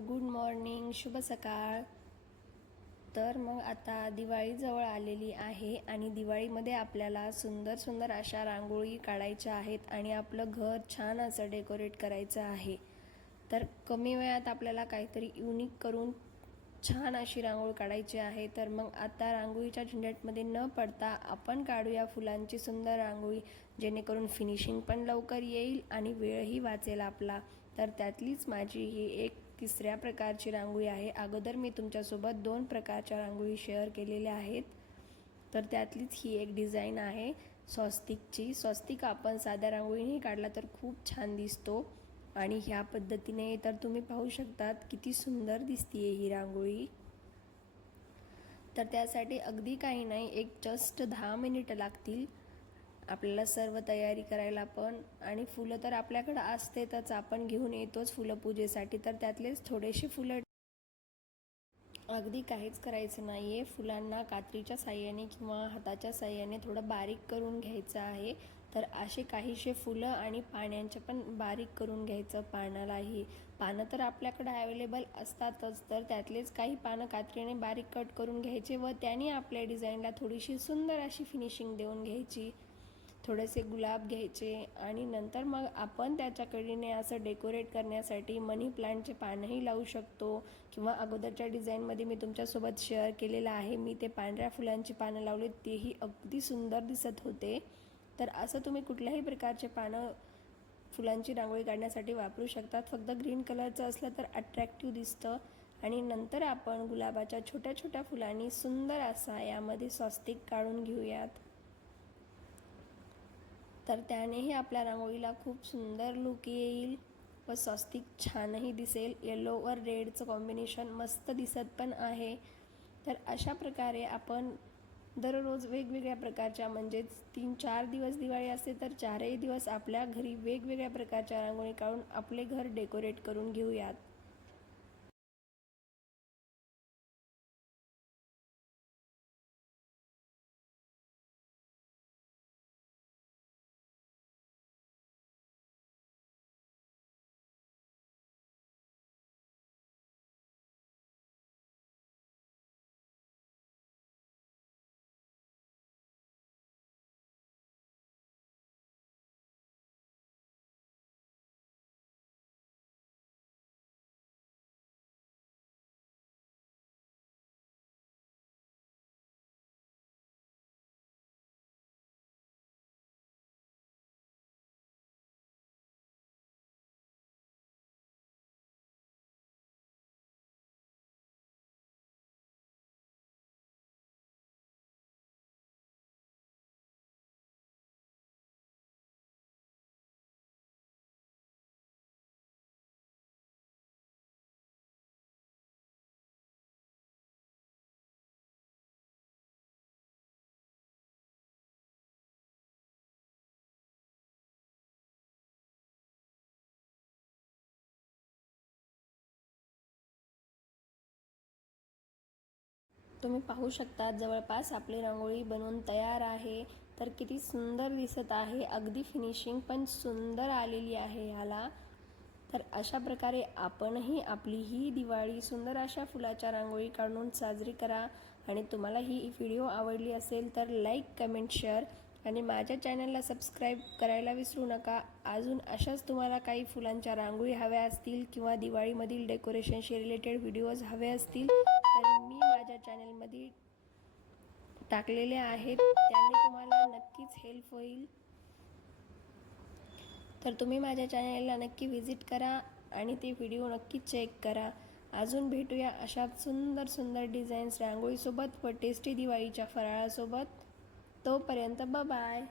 Good morning शुभ सकाळ. तर मग आता दिवाळीजवळ आलेली आहे आणि दिवाळीमध्ये आपल्याला सुंदर सुंदर अशा रांगोळी काढायच्या आहेत आणि आपलं घर छान असं डेकोरेट करायचं आहे. तर कमी वेळात आपल्याला काहीतरी युनिक करून छान अशी रांगोळी काढायची आहे. तर मग आता रांगोळीच्या झंझटमध्ये न पडता आपण काढूया फुलांची सुंदर रांगोळी जेणेकरून फिनिशिंग पण लवकर येईल आणि वेळही वाचेल आपला. तर त्यातलीच माझी ही एक तिसऱ्या प्रकारची रांगोळी आहे. अगोदर मी तुमच्यासोबत दोन प्रकारच्या रांगोळी शेअर केलेल्या आहेत. तर त्यातलीच ही एक डिझाईन आहे स्वस्तिकची. स्वस्तिक आपण साध्या रांगोळीने काढला तर खूप छान दिसतो. आणि ह्या पद्धतीने तर तुम्ही पाहू शकतात किती सुंदर दिसतीये ही रांगोळी. तर त्यासाठी अगदी काही नाही एक जस्ट दहा मिनिटं लागतील. आपल्याला सर्व तयारी करायला पण आणि फुलं तर आपल्याकडं असतेतच. आपण घेऊन येतोच फुलं पूजेसाठी तर त्यातलेच थोडेसे फुलं अगदी काहीच करायचं नाही आहे फुलांना कात्रीच्या साह्याने किंवा हाताच्या साह्याने थोडं बारीक करून घ्यायचं आहे. तर असे काहीसे फुलं आणि पाण्यांचे पण बारीक करून घ्यायचं पानालाही. पानं तर आपल्याकडे अवेलेबल असतातच तर त्यातलेच काही पानं कात्रीने बारीक कट करून घ्यायचे व त्याने आपल्या डिझाईनला थोडीशी सुंदर अशी फिनिशिंग देऊन घ्यायची. थोडेसे गुलाब घ्यायचे आणि नंतर मग आपण त्याच्याकडीने असं डेकोरेट करण्यासाठी मनी प्लांटचे पानंही लावू शकतो. किंवा अगोदरच्या डिझाईनमध्ये मी तुमच्यासोबत शेअर केलेलं आहे. मी ते पांढऱ्या फुलांची पानं लावली तेही अगदी सुंदर दिसत होते. तर असं तुम्ही कुठल्याही प्रकारचे पानं फुलांची रांगोळी काढण्यासाठी वापरू शकतात. फक्त ग्रीन कलरचं असलं तर अट्रॅक्टिव्ह दिसतं. आणि नंतर आपण गुलाबाच्या छोट्या छोट्या फुलांनी सुंदर असा यामध्ये स्वस्तिक काढून घेऊयात. तर त्यानेही आपल्या रांगोळीला खूप सुंदर लुक येईल व स्वस्तिक छानही दिसेल. येलो व रेडचं कॉम्बिनेशन मस्त दिसत पण आहे. तर अशा प्रकारे आपण दररोज वेगवेगळ्या प्रकारच्या म्हणजेच तीन चार दिवस दिवाळी असते तर चारही दिवस आपल्या घरी वेगवेगळ्या प्रकारच्या रांगोळी काढून आपले घर डेकोरेट करून घेऊयात. तुम्ही पाहू शकता जवळपास आपली रांगोळी बनवून तयार आहे. तर किती सुंदर दिसत आहे. अगदी फिनिशिंग पण सुंदर आलेली आहे ह्याला. तर अशा प्रकारे आपणही आपली ही दिवाळी सुंदर अशा फुलाच्या रांगोळी काढून साजरी करा. आणि तुम्हाला ही व्हिडिओ आवडली असेल तर लाईक कमेंट शेअर आणि माझ्या चॅनलला सबस्क्राईब करायला विसरू नका. अजून अशाच तुम्हाला काही फुलांच्या रांगोळी हव्या असतील किंवा दिवाळीमधील डेकोरेशनशी रिलेटेड व्हिडिओज हवे असतील टाकलेले आहेत. त्यांनी तुम्हाला नक्कीच हेल्प होईल. तर तुम्ही माझ्या चॅनलला नक्की व्हिजिट करा आणि ते व्हिडिओ नक्की चेक करा. अजून भेटूया अशा सुंदर सुंदर डिझाईन्स रांगोळीसोबत व टेस्टी दिवाळीच्या फराळासोबत. तोपर्यंत बाय